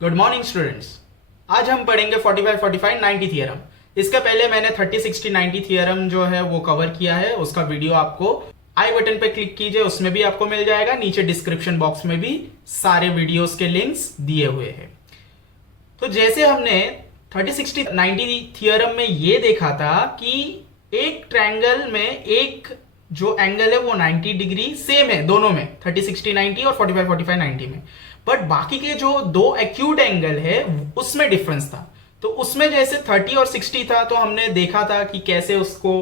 Good morning students. आज हम पढ़ेंगे 45, 45, 90 थियरम। इसके पहले मैंने 30, 60, 90 थियरम जो है वो कवर किया है। उसका वीडियो आपको आई बटन पे क्लिक कीजिए, उसमें भी आपको मिल जाएगा। नीचे डिस्क्रिप्शन बॉक्स में भी सारे वीडियोस के लिंक्स दिए हुए हैं। तो जैसे हमने 30, 60, 90 थियरम में ये देखा था कि एक ट्रायंगल में एक जो एंगल है वो 90 डिग्री सेम है दोनों में, 30, 60, 90 और 45, 45, 90 में। बट बाकी के जो दो एक्यूट एंगल है उसमें डिफरेंस था। तो उसमें जैसे 30 और 60 था तो हमने देखा था कि कैसे उसको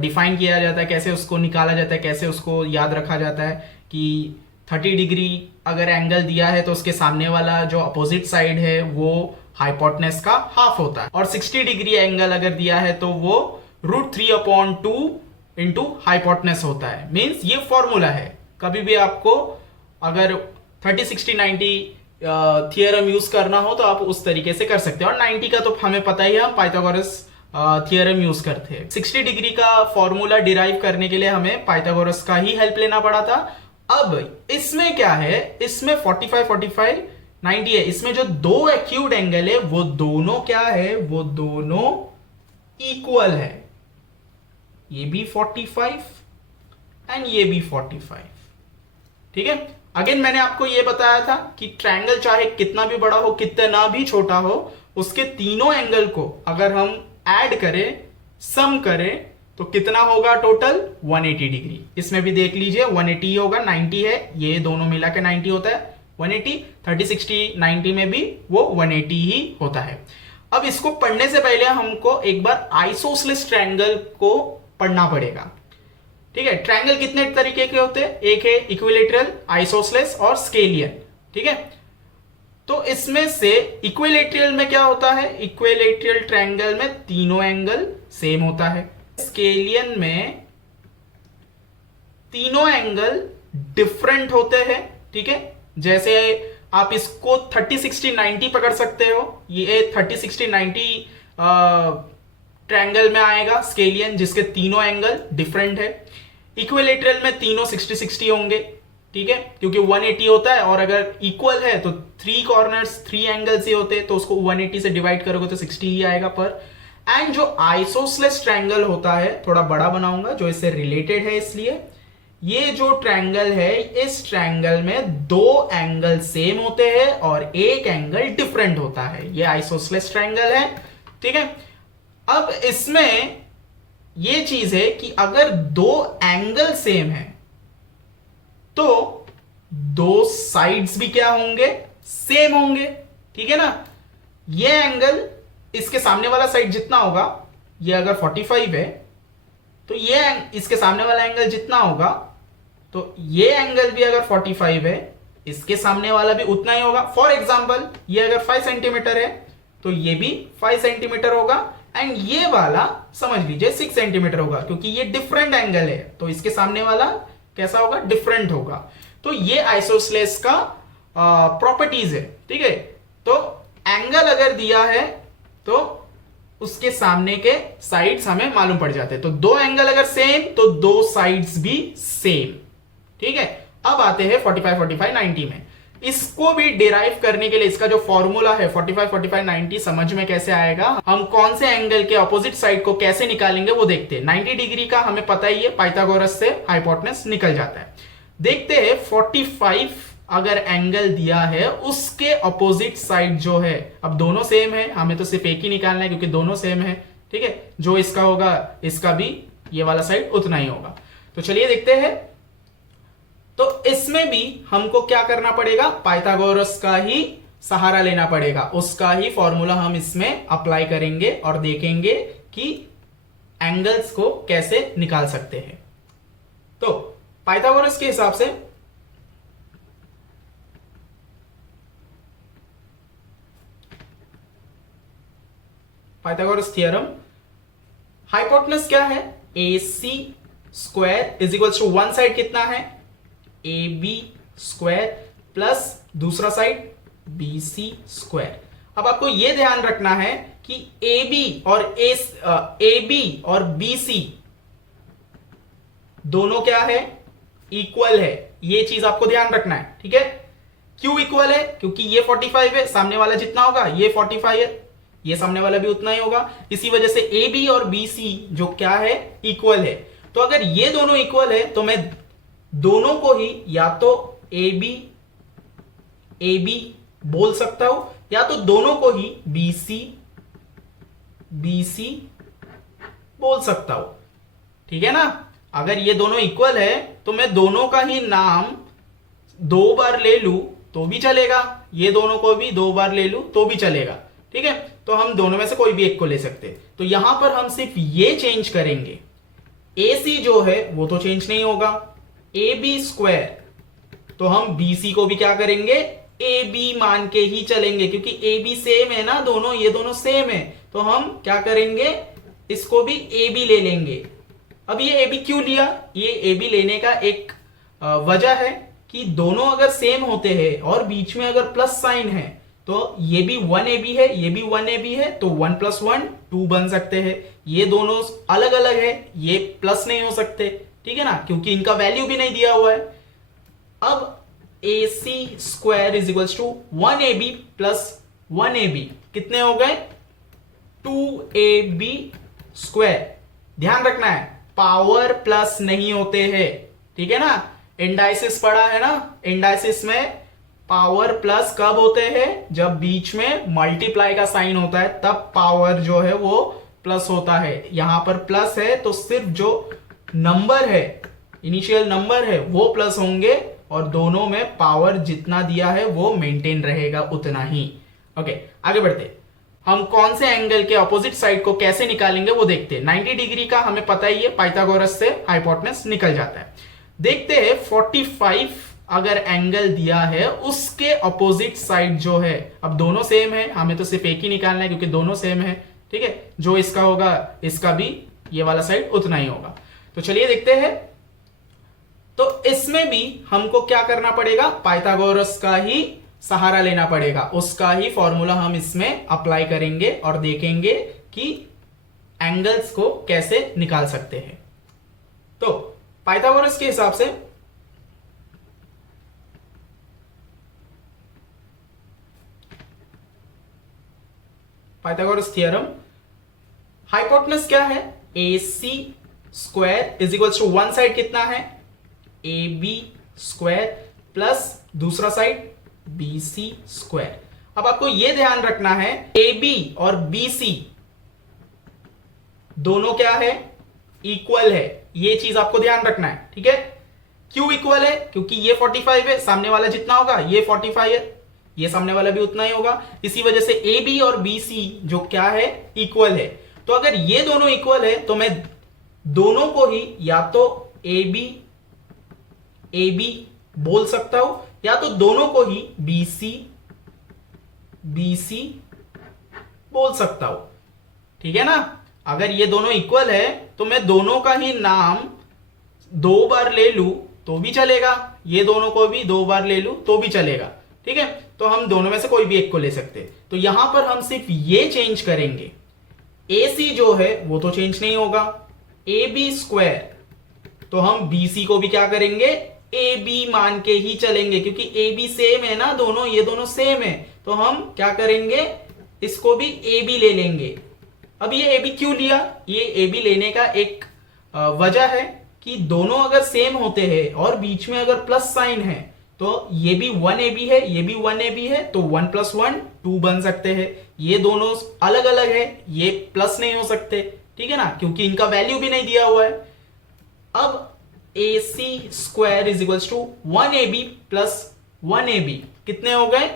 डिफाइन किया जाता है, कैसे उसको निकाला जाता है, कैसे उसको याद रखा जाता है कि 30 डिग्री अगर एंगल दिया है तो उसके सामने वाला जो अपोजिट साइड है वो हाइपोटेनस का हाफ होता है, और 60 डिग्री एंगल अगर दिया है तो वो √3/2 इंटू हाइपोटेनस होता है। मीन्स ये फॉर्मूला है। कभी भी आपको अगर 30, 60, 90 थियरम यूज करना हो तो आप उस तरीके से कर सकते हैं। और 90 का तो हमें पता ही है, हम पाइथागोरस थियरम यूज करते हैं। 60 डिग्री का फॉर्मूला डिराइव करने के लिए हमें पाइथागोरस का ही हेल्प लेना पड़ा था। अब इसमें क्या है, इसमें 45, 45, 90 है। इसमें जो दो एक्यूट एंगल है वो दोनों क्या है, वो दोनों इक्वल है। ये भी 45 एंड ये भी 45। ठीक है। अगेन मैंने आपको यह बताया था कि ट्रायंगल चाहे कितना भी बड़ा हो, कितना भी छोटा हो, उसके तीनों एंगल को अगर हम ऐड करें, सम करें, तो कितना होगा टोटल 180 डिग्री। इसमें भी देख लीजिए 180 होगा, 90 है, ये दोनों मिला के 90 होता है, 180। 30, 60, 90 में भी वो 180 ही होता है। अब इसको पढ़ने से पहले हमको एक बार आइसोसेलेस ट्रायंगल को पढ़ना पड़ेगा। ठीक है। ट्रायंगल कितने तरीके के होते हैं, एक है इक्विलेटरल, आइसोसेलेस और स्केलियन। ठीक है। तो इसमें से इक्विलेटरल में क्या होता है, इक्विलेटरल ट्रायंगल में तीनों एंगल सेम होता है। स्केलियन में तीनों एंगल डिफरेंट होते हैं। ठीक है। जैसे आप इसको 30, 60, 90 पकड़ सकते हो। ये 30, 60, 90 ट्रायंगल में आएगा स्केलियन, जिसके तीनों एंगल डिफरेंट है। इक्विलेटरल में तीनों 60, 60 होंगे। ठीक है, क्योंकि 180 होता है, और अगर इक्वल है तो 3 कॉर्नर्स, 3 एंगल्स ही होते हैं, तो उसको 180 से डिवाइड करोगे तो 60 ही आएगा पर। एंड जो आइसोसेलेस ट्रायंगल होता है, थोड़ा बड़ा बनाऊंगा जो इससे रिलेटेड है, इसलिए ये जो ट्रायंगल है, इस ट्रायंगल में दो एंगल सेम होते हैं और एक एंगल डिफरेंट होता है। ये आइसोसेलेस ट्रायंगल है। ठीक है। अब इसमें यह चीज है कि अगर दो एंगल सेम है तो दो साइड्स भी क्या होंगे, सेम होंगे। ठीक है ना। यह एंगल इसके सामने वाला साइड जितना होगा, यह अगर 45 है तो यह इसके सामने वाला एंगल जितना होगा, तो यह एंगल भी अगर 45 है, इसके सामने वाला भी उतना ही होगा। फॉर एग्जाम्पल, यह अगर 5 सेंटीमीटर है तो यह भी 5 सेंटीमीटर होगा, एंड ये वाला समझ लीजिए 6 सेंटीमीटर होगा, क्योंकि ये डिफरेंट एंगल है तो इसके सामने वाला कैसा होगा, डिफरेंट होगा। तो ये आइसोसेलेस का प्रॉपर्टीज है। ठीक है। तो एंगल अगर दिया है तो उसके सामने के साइड्स हमें मालूम पड़ जाते हैं। तो दो एंगल अगर सेम तो दो साइड्स भी सेम। ठीक है। अब आते हैं 45, 45, 90 में। इसको भी डिराइव करने के लिए इसका जो फॉर्मूला है 45, 45, 90 समझ में कैसे आएगा, हम कौन से एंगल के अपोजिट साइड को कैसे निकालेंगे वो देखते हैं। 90 डिग्री का हमें पता ही है, पाइथागोरस से हाइपोटेनस निकल जाता है। देखते हैं 45 अगर एंगल दिया है, उसके अपोजिट साइड जो है, अब दोनों सेम है, हमें तो सिर्फ एक ही निकालना है क्योंकि दोनों सेम है। ठीक है। जो इसका होगा इसका भी ये वाला साइड उतना ही होगा। तो चलिए देखते हैं। तो इसमें भी हमको क्या करना पड़ेगा, पाइथागोरस का ही सहारा लेना पड़ेगा। उसका ही फॉर्मूला हम इसमें अप्लाई करेंगे और देखेंगे कि एंगल्स को कैसे निकाल सकते हैं। तो पाइथागोरस के हिसाब से पाइथागोरस थ्योरम, हाइपोटेनस क्या है, AC square is equal to one side कितना है, AB स्क्वायर प्लस दूसरा साइड BC स्क्वायर। अब आपको यह ध्यान रखना है कि AB और BC दोनों क्या है, इक्वल है। यह चीज आपको ध्यान रखना है। ठीक है। क्यों इक्वल है? क्योंकि ये 45 है, सामने वाला जितना होगा ये 45 है, ये सामने वाला भी उतना ही होगा। इसी वजह से ए बी और बी सी जो क्या है, इक्वल है। तो अगर ये दोनों इक्वल है तो मैं दोनों को ही या तो ए बी बोल सकता हूं, या तो दोनों को ही बी सी बोल सकता हूं। ठीक है ना? अगर ये दोनों इक्वल है तो मैं दोनों का ही नाम 2 बार ले लूं तो भी चलेगा, ये दोनों को भी 2 बार ले लूं तो भी चलेगा। ठीक है, तो हम दोनों में से कोई भी एक को ले सकते। तो यहां पर हम सिर्फ ये चेंज करेंगे, ए सी जो है वो तो चेंज नहीं होगा, ए बी स्क्वायर, तो हम बी सी को भी क्या करेंगे, ए बी मान के ही चलेंगे, क्योंकि ए बी सेम है ना दोनों, ये दोनों सेम है, तो हम क्या करेंगे, इसको भी ए बी ले लेंगे। अब ये ए बी क्यों लिया? ये ए बी लेने का एक वजह है कि दोनों अगर सेम होते हैं और बीच में अगर प्लस साइन है तो ये भी 1 ए बी है, ये भी 1 ए बी है, तो 1 + 1 2 बन सकते हैं। ये दोनों अलग अलग है, ये प्लस नहीं हो सकते। ठीक है ना, क्योंकि इनका वैल्यू भी नहीं दिया हुआ है। अब A C square is equals to 1 A B plus 1 A B कितने हो गए, 2 ए बी स्क्वायर। ध्यान रखना है पावर प्लस नहीं होते हैं। ठीक है ना, इंडाइसिस पढ़ा है ना, इंडाइसिस में पावर प्लस कब होते हैं, जब बीच में मल्टीप्लाई का साइन होता है तब पावर जो है वो प्लस होता है। यहां पर प्लस है तो सिर्फ जो नंबर है, इनिशियल नंबर है वो प्लस होंगे और दोनों में पावर जितना दिया है वो मेंटेन रहेगा उतना ही। ओके, आगे बढ़ते। हम कौन से एंगल के अपोजिट साइड को कैसे निकालेंगे वो देखते हैं। 90 डिग्री का हमें पता ही है, पाइथागोरस से हाइपोटेनस निकल जाता है। देखते हैं 45 अगर एंगल दिया है उसके अपोजिट साइड जो है, अब दोनों सेम है, हमें तो सिर्फ एक ही निकालना है क्योंकि दोनों सेम है। ठीक है, जो इसका होगा इसका भी ये वाला साइड उतना ही होगा। तो चलिए देखते हैं। तो इसमें भी हमको क्या करना पड़ेगा, पाइथागोरस का ही सहारा लेना पड़ेगा, उसका ही फॉर्मूला हम इसमें अप्लाई करेंगे और देखेंगे कि एंगल्स को कैसे निकाल सकते हैं। तो पाइथागोरस के हिसाब से पाइथागोरस थ्योरम, हाइपोटेनस क्या है, A C square is equals to one side कितना है, ए बी स्क्वायर प्लस दूसरा साइड बी सी स्क्वायर। अब आपको यह ध्यान रखना है ए बी और बी सी दोनों क्या है, इक्वल है, ये चीज आपको ध्यान रखना है। ठीक है, क्यों इक्वल है, क्योंकि ये 45 है, सामने वाला जितना होगा ये 45 है, ये सामने वाला भी उतना ही होगा। इसी वजह से ए बी और बी सी जो क्या है, इक्वल है। तो अगर ये दोनों इक्वल है तो मैं दोनों को ही या तो ए बी बोल सकता हूं, या तो दोनों को ही बी सी बोल सकता हूं। ठीक है ना, अगर ये दोनों इक्वल है तो मैं दोनों का ही नाम 2 बार ले लूं तो भी चलेगा, ये दोनों को भी 2 बार ले लूं तो भी चलेगा। ठीक है, तो हम दोनों में से कोई भी एक को ले सकते। तो यहां पर हम सिर्फ ये चेंज करेंगे, ए सी जो है वो तो चेंज नहीं होगा, ए बी स्क्वायर, तो हम बी सी को भी क्या करेंगे, ए बी मान के ही चलेंगे, क्योंकि ए बी सेम है ना दोनों, ये दोनों सेम है, तो हम क्या करेंगे, इसको भी ए बी ले लेंगे। अब ये ए बी क्यों लिया, ये ए बी लेने का एक वजह है कि दोनों अगर सेम होते हैं और बीच में अगर प्लस साइन है तो ये भी 1 ए बी है, ये भी 1 ए बी है, तो 1 + 1 2 बन सकते हैं। ये दोनों अलग अलग है, ये प्लस नहीं हो सकते। ठीक है ना, क्योंकि इनका वैल्यू भी नहीं दिया हुआ है। अब A C square is equals to 1 A B plus 1 A B कितने हो गए,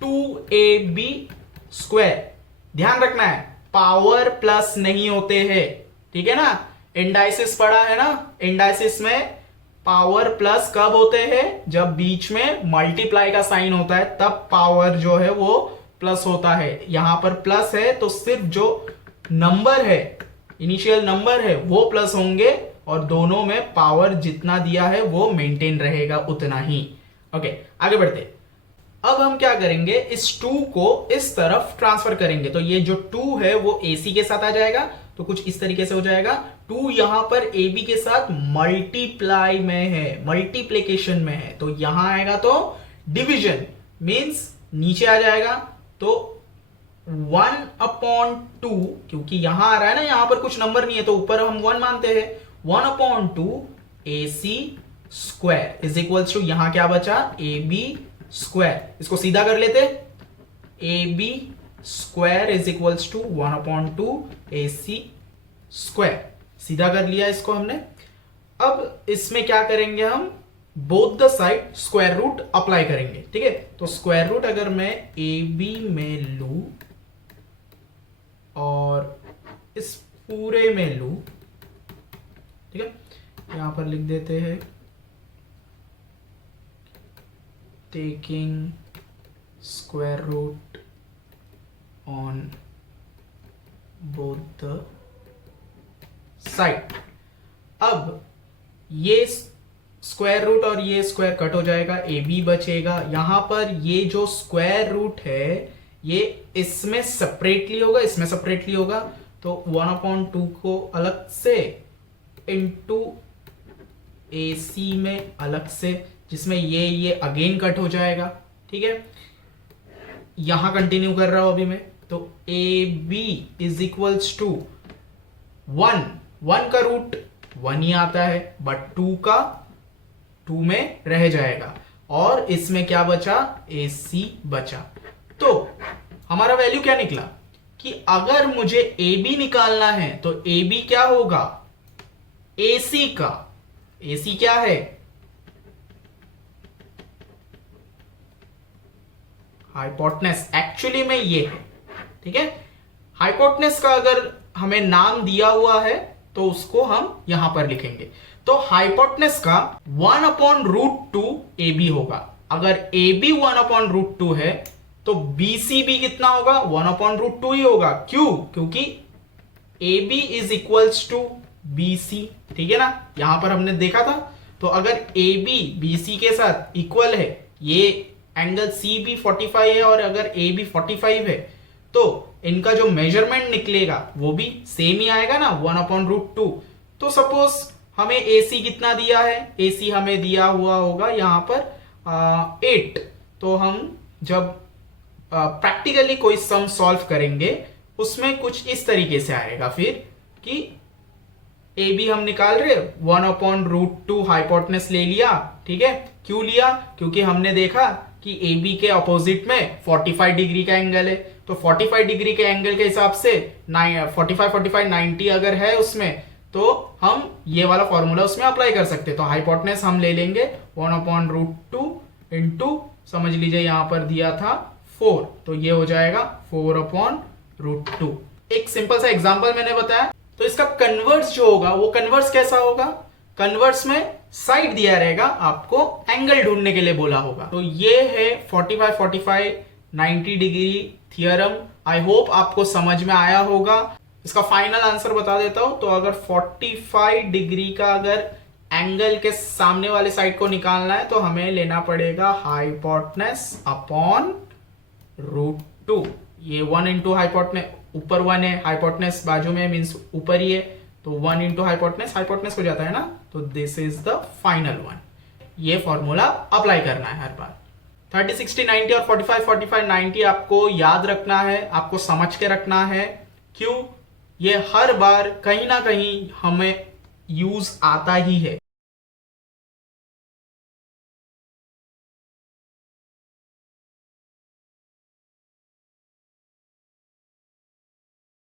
2 ए बी स्क्वायर। ध्यान रखना है पावर प्लस नहीं होते हैं। ठीक है ना, इंडाइसिस पढ़ा है ना, इंडाइसिस में पावर प्लस कब होते हैं, जब बीच में मल्टीप्लाई का साइन होता है तब पावर जो है वो प्लस होता है। यहां पर प्लस है तो सिर्फ जो नंबर है, इनिशियल नंबर है वो प्लस होंगे और दोनों में पावर जितना दिया है वो मेंटेन रहेगा उतना ही। ओके, आगे बढ़ते। अब हम क्या करेंगे, इस 2 को इस तरफ ट्रांसफर करेंगे, तो ये जो 2 है वो AC के साथ आ जाएगा, तो कुछ इस तरीके से हो जाएगा। 2 यहां पर AB के साथ मल्टीप्लाई में है, मल्टीप्लिकेशन में है, तो यहां आएगा तो डिवीजन मीन्स नीचे आ जाएगा, तो 1/2, क्योंकि यहां आ रहा है ना, यहां पर कुछ नंबर नहीं है तो ऊपर हम 1 मानते हैं, 1/2 AC square is equals to, यहां क्या बचा, AB स्क्वायर। इसको सीधा कर लेते, AB square is equals to 1/2 AC square. सीधा कर लिया इसको हमने। अब इसमें क्या करेंगे हम, both the side square root apply करेंगे, ठीक है। तो स्क्वायर रूट अगर मैं AB में लू और इस पूरे में लू, ठीक है, यहां पर लिख देते हैं taking square root on both the side. अब ये स्क्वायर रूट और ये स्क्वायर कट हो जाएगा, AB बचेगा। यहां पर ये जो स्क्वायर रूट है ये इसमें सेपरेटली होगा, इसमें सेपरेटली होगा, तो 1/2 को अलग से इंटू AC में अलग से, जिसमें ये अगेन कट हो जाएगा, ठीक है। यहां कंटिन्यू कर रहा हूं अभी मैं, तो AB इज इक्वल्स टू 1 का रूट 1 ही आता है, बट 2 का 2 में रह जाएगा, और इसमें क्या बचा, AC बचा। तो हमारा वैल्यू क्या निकला कि अगर मुझे AB निकालना है तो AB क्या होगा, AC का, AC क्या है, हाइपोटेनस, एक्चुअली में ये है, ठीक है। हाइपोटेनस का अगर हमें नाम दिया हुआ है तो उसको हम यहां पर लिखेंगे। तो हाइपोटेनस का 1/√2 AB होगा। अगर AB 1/√2 है तो BC भी कितना होगा, 1/√2 ही होगा। क्यों, क्योंकि AB is equals to BC, ठीक है ना, यहां पर हमने देखा था। तो अगर AB BC के साथ इक्वल है, ये एंगल CB 45 है और अगर AB 45 है, तो इनका जो मेजरमेंट निकलेगा वो भी सेम ही आएगा ना, 1/√2। तो सपोज हमें AC कितना दिया है, AC हमें दिया हुआ होगा यहां पर 8। तो हम जब प्रैक्टिकली कोई सम सॉल्व करेंगे उसमें कुछ इस तरीके से आएगा फिर कि AB हम निकाल रहे 1/√2 हाइपोटेनस ले लिया, ठीक है। क्यों लिया, क्योंकि हमने देखा कि AB के अपोजिट में 45 डिग्री का एंगल है, तो 45 डिग्री के एंगल के हिसाब से 45 90 अगर है उसमें, तो हम ये वाला फॉर्मूला उसमें अप्लाई कर सकते हैं। तो हाइपोटेनस हम ले लेंगे 1/√2 इंटू, समझ लीजिए यहां पर दिया था 4, तो ये हो जाएगा 4/√2। एक सिंपल सा एग्जांपल मैंने बताया। तो इसका कन्वर्स जो होगा वो कन्वर्स कैसा होगा, कन्वर्स में साइड दिया रहेगा, आपको एंगल ढूंढने के लिए बोला होगा। तो ये है 45 90 डिग्री थियरम। आई होप आपको समझ में आया होगा। इसका फाइनल आंसर बता देता हूं। तो अगर 45 डिग्री का अगर एंगल के सामने वाले साइड को निकालना है तो हमें लेना पड़ेगा हाइपोटेनस अपॉन √2। ये 1 इंटू हाइपोटेनस, ऊपर 1 है, हाइपोटेनस बाजू में मींस ऊपर ही है, तो 1 इंटू हाइपोटेनस हो जाता है ना। तो this is the final one. ये फॉर्मूला अप्लाई करना है हर बार। 30 60 90 और 45 90 आपको याद रखना है, आपको समझ के रखना है। क्यों, ये हर बार कहीं ना कहीं हमें यूज आता ही है।